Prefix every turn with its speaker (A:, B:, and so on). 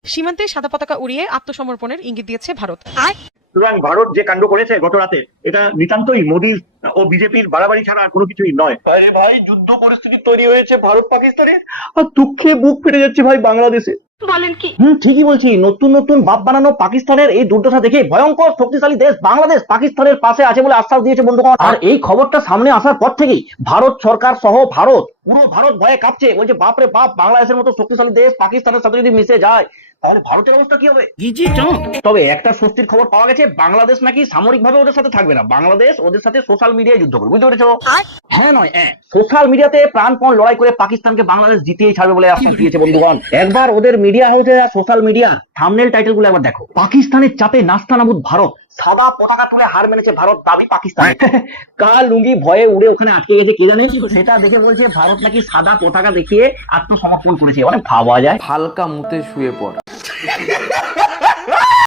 A: সীমান্তে সাদা পতাকা উড়িয়ে আত্মসমর্পণের ইঙ্গিত দিয়েছে ভারত।
B: সুতরাং ভারত যে কাণ্ড করেছে গত রাতে, এটা নিতান্তই মোদী ও বিজেপির বাড়াবাড়ি ছাড়া আর কোনো কিছুই নয়। আরে ভাই, যুদ্ধ পরিস্থিতি তৈরি হয়েছে ভারত পাকিস্তানের, আর দুঃখে বুক ফেটে যাচ্ছে ভাই বাংলাদেশে।
C: বলেন কি?
B: ঠিকই বলছি। নতুন নতুন বাপ বানানো পাকিস্তানের এই দুর্দশা দেখে ভয়ঙ্কর শক্তিশালী দেশ বাংলাদেশ পাকিস্তানের পাশে আছে বলে আশ্বাস দিয়েছে বন্ধুগণ। আর এই খবরটা সামনে আসার পর থেকেই ভারত সরকার সহ পুরো ভারত ভয়ে কাঁপছে, বলছে বাপরে বাপ, বাংলাদেশের মতো শক্তিশালী দেশ পাকিস্তানের সাথে যদি মিশে যায় তাহলে ভারতের অবস্থা কি হবে। তবে একটা স্বস্তির খবর পাওয়া গেছে, বাংলাদেশ নাকি সামরিক ভাবে ওদের সাথে থাকবে না, বাংলাদেশ ওদের সাথে সোশ্যাল মিডিয়ায় যুদ্ধ করবে, বুঝতে পেরেছো? হ্যাঁ নয় সোশ্যাল মিডিয়াতে প্রাণপণ লড়াই করে পাকিস্তানকে বাংলাদেশ জিতেই ছাড়বে বলে আশ্বাস দিয়েছে বন্ধুগণ। একবার ওদের মিডিয়া হাউসে আর সোশ্যাল মিডিয়া থাম্বনেল টাইটেল গুলো একবার দেখো। পাকিস্তানের চাপে নাস্তানাবুদ ভারত, সাদা পতাকা তুলে হার মেনেছে ভারত, দাবি পাকিস্তান। কার লুঙ্গি ভয়ে উড়ে ওখানে আটকে গেছে কে জানে, সেটা দেখে বলছে ভারত নাকি সাদা পতাকা দেখিয়ে আত্মসমর্পণ করেছে। অনেক ভাবা যায়।
D: হালকা মুতে শুয়ে পড়া।